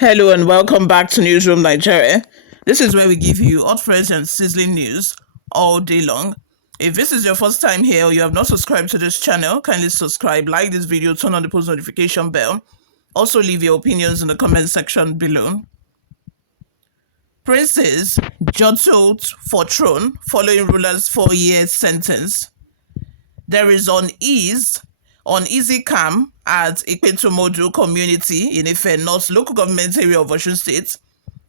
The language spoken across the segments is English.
Hello and welcome back to Newsroom Nigeria. This is where we give you hot, fresh, and sizzling news all day long. If this is your first time here or you have not subscribed to this channel, kindly subscribe, like this video, turn on the post notification bell. Also, leave your opinions in the comment section below. Princes jostled for throne following ruler's 4-year sentence. There is uneasy calm at Ipetumodu community in Ife North local government area of Osun State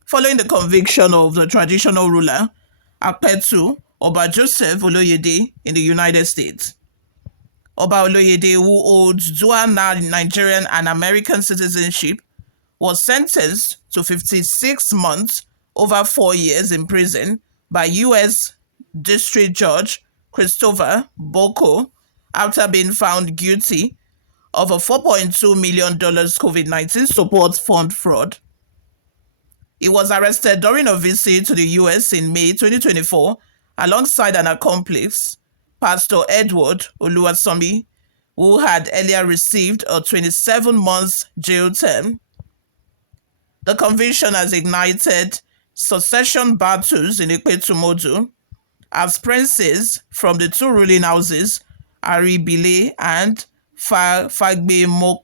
following the conviction of the traditional ruler Apetu, Oba Joseph Oloyede in the United States. Oba Oloyede, who holds dual Nigerian and American citizenship, was sentenced to 56 months over 4 years in prison by U.S. District Judge Christopher Boyko after being found guilty of a $4.2 million COVID-19 support fund fraud. He was arrested during a visit to the U.S. in May 2024 alongside an accomplice, Pastor Edward Oluwasomi, who had earlier received a 27-month jail term. The conviction has ignited succession battles in Ipetumodu as princes from the two ruling houses, Aribile and Fagbe-Mokun,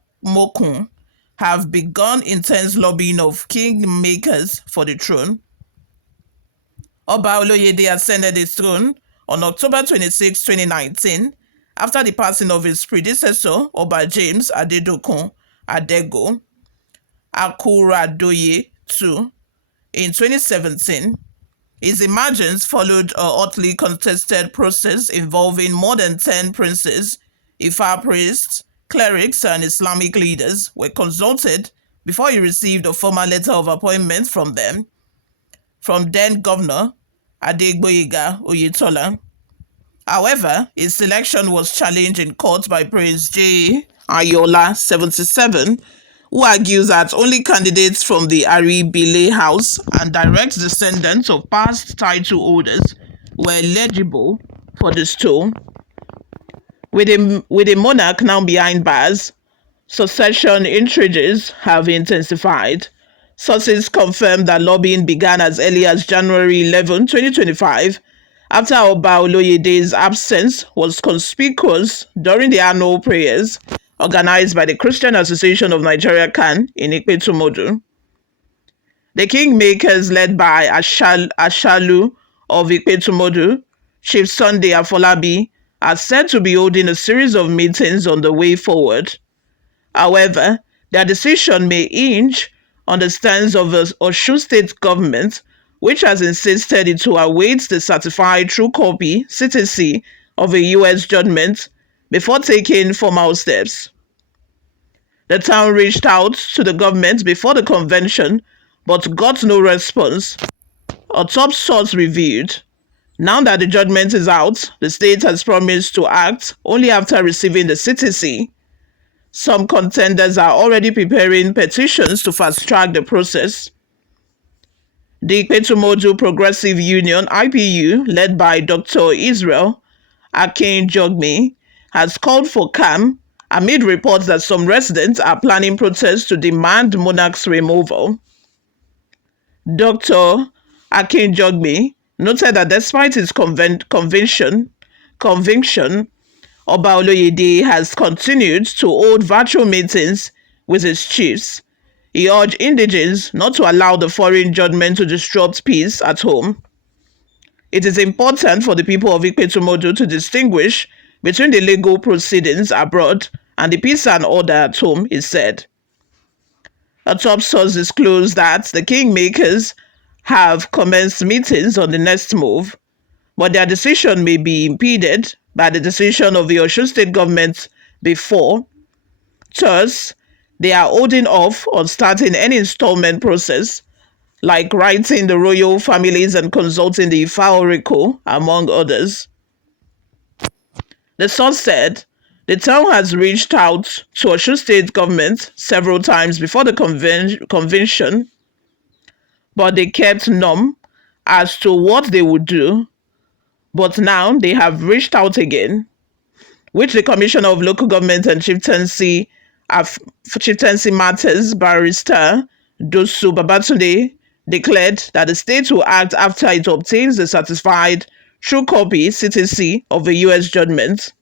have begun intense lobbying of kingmakers for the throne. Oba Oloyede ascended the throne on October 26, 2019, after the passing of his predecessor, Oba James Adedokun Adego Akuradoye II, in 2017. His emergence followed a hotly contested process involving more than 10 princes. Ifa priests, clerics, and Islamic leaders were consulted before he received a formal letter of appointment from them, from then Governor Adegboyega Oyetola. However, his selection was challenged in court by Prince J. Ayola, 77, who argues that only candidates from the Aribile house and direct descendants of past title holders were eligible for the stone. With a monarch now behind bars, succession intrigues have intensified. Sources confirmed that lobbying began as early as January 11, 2025, after Oba Oloyede's absence was conspicuous during the annual prayers organized by the Christian Association of Nigeria (CAN) in Ipetumodu. The kingmakers, led by Ashalu of Ipetumodu, Chief Sunday Afolabi, are said to be holding a series of meetings on the way forward. However, their decision may hinge on the stance of the Osun State government, which has insisted it to await the certified true copy (CTC) of a U.S. judgment before taking formal steps. The town reached out to the government before the convention but got no response, a top source revealed. Now that the judgment is out, the state has promised to act only after receiving the CTC. Some contenders are already preparing petitions to fast-track the process. The Ipetumodu Progressive Union (IPU), led by Dr. Israel Akinjogmi, has called for calm amid reports that some residents are planning protests to demand monarch's removal. Dr. Akinjogmi noted that despite his conviction, Oba Oloyede has continued to hold virtual meetings with his chiefs. He urged indigents not to allow the foreign judgment to disrupt peace at home. It is important for the people of Ipetumodu to distinguish between the legal proceedings abroad and the peace and order at home, he said. A top source disclosed that the kingmakers have commenced meetings on the next move, but their decision may be impeded by the decision of the Osun State government before. Thus, they are holding off on starting any installment process, like writing the royal families and consulting the Ifa Oracle, among others. The source said the town has reached out to Osun State government several times before the convention, but they kept numb as to what they would do. But now they have reached out again, which the Commissioner of Local Government and Chieftaincy Matters, Barrister Dosu Babatunde declared that the state will act after it obtains the certified true copy (CTC) of the U.S. judgment.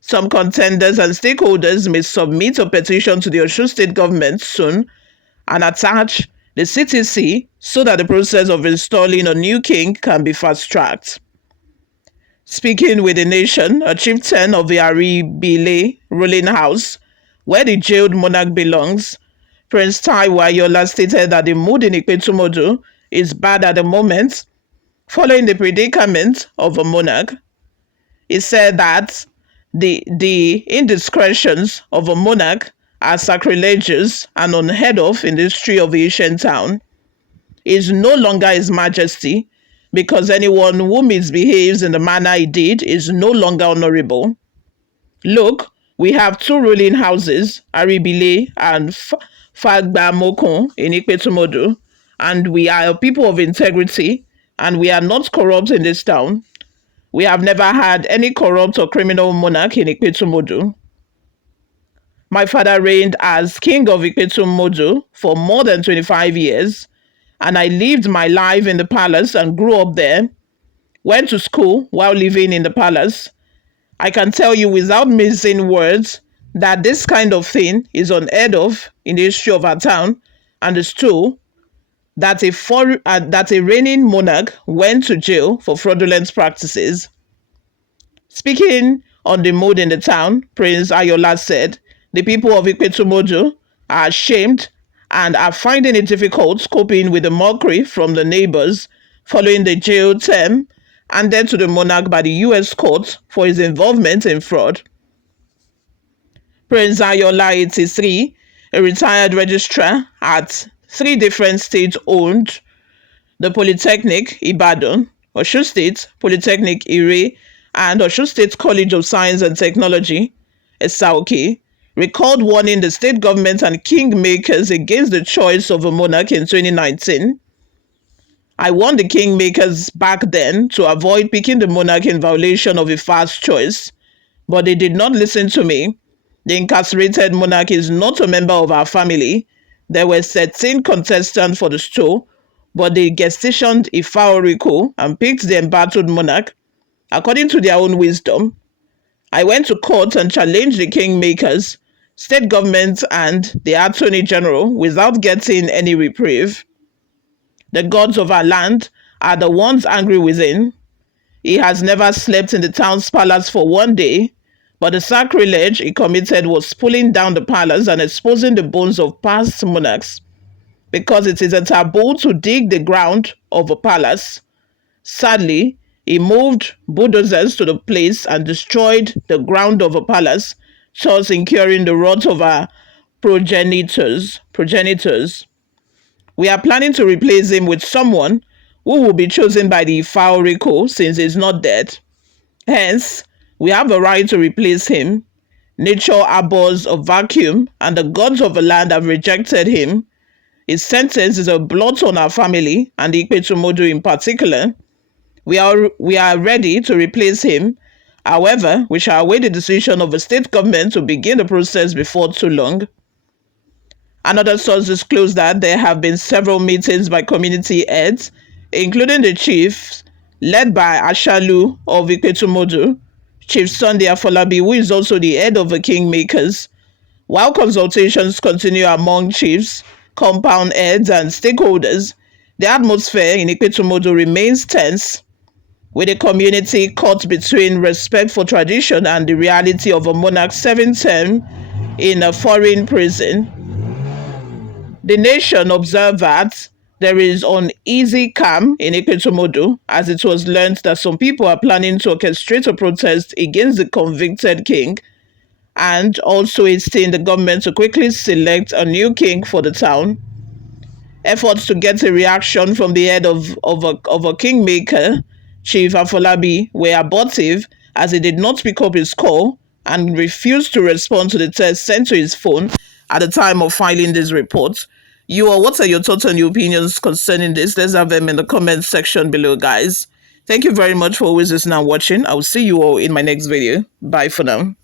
Some contenders and stakeholders may submit a petition to the Osun state government soon and attach the CTC so that the process of installing a new king can be fast-tracked. Speaking with the nation, a chieftain of the Aribile ruling house, where the jailed monarch belongs, Prince Taiwo Ayola stated that the mood in Ipetumodu is bad at the moment, following the predicament of a monarch. He said that the indiscretions of a monarch are sacrilegious and unheard of in the history of the ancient town. He is no longer His Majesty, because anyone who misbehaves in the manner he did is no longer honorable. Look, we have two ruling houses, Aribile and Fagbamokun in Ipetumodu, and we are a people of integrity, and we are not corrupt in this town. We have never had any corrupt or criminal monarch in Ipetumodu. My father reigned as king of Ipetumodu for more than 25 years, and I lived my life in the palace and grew up there, went to school while living in the palace. I can tell you without missing words that this kind of thing is unheard of in the history of our town, and it's true that a reigning monarch went to jail for fraudulent practices. Speaking on the mood in the town, Prince Ayola said, the people of Ipetumodu are ashamed and are finding it difficult coping with the mockery from the neighbors following the jail term handed to the monarch by the U.S. court for his involvement in fraud. Prince Ayola, 83, a retired registrar at 3 different state-owned, the Polytechnic Ibadan, Osun State Polytechnic Ire, and Osun State College of Science and Technology, Esauki, recalled warning the state government and kingmakers against the choice of a monarch in 2019. I warned the kingmakers back then to avoid picking the monarch in violation of a fast choice, but they did not listen to me. The incarcerated monarch is not a member of our family. There were 13 contestants for the stool, but they gestationed Ifaoriko and picked the embattled monarch according to their own wisdom. I went to court and challenged the kingmakers, state government, and the Attorney General without getting any reprieve. The gods of our land are the ones angry within. He has never slept in the town's palace for one day, but the sacrilege he committed was pulling down the palace and exposing the bones of past monarchs, because it is a taboo to dig the ground of a palace. Sadly, he moved bulldozers to the place and destroyed the ground of a palace, thus incurring the wrath of our progenitors. We are planning to replace him with someone who will be chosen by the Ifaoriko since he's not dead. Hence, we have a right to replace him. Nature abhors a vacuum, and the gods of the land have rejected him. His sentence is a blot on our family, and the Ipetumodu in particular. We are ready to replace him. However, we shall await the decision of the state government to begin the process before too long. Another source disclosed that there have been several meetings by community heads, including the chiefs led by Ashalu of Ipetumodu, Chief Sunday Afolabi, who is also the head of the kingmakers. While consultations continue among chiefs, compound heads, and stakeholders, the atmosphere in Ipetumodu remains tense, with the community caught between respect for tradition and the reality of a monarch serving term in a foreign prison. The nation observed that there is uneasy calm in Ipetumodu, as it was learned that some people are planning to orchestrate a protest against the convicted king, and also hastening the government to quickly select a new king for the town. Efforts to get a reaction from the head of a kingmaker, Chief Afolabi, were abortive, as he did not pick up his call and refused to respond to the text sent to his phone at the time of filing this report. What are your thoughts and your opinions concerning this? Let's have them in the comment section below, guys. Thank you very much for always listening and watching. I will see you all in my next video. Bye for now.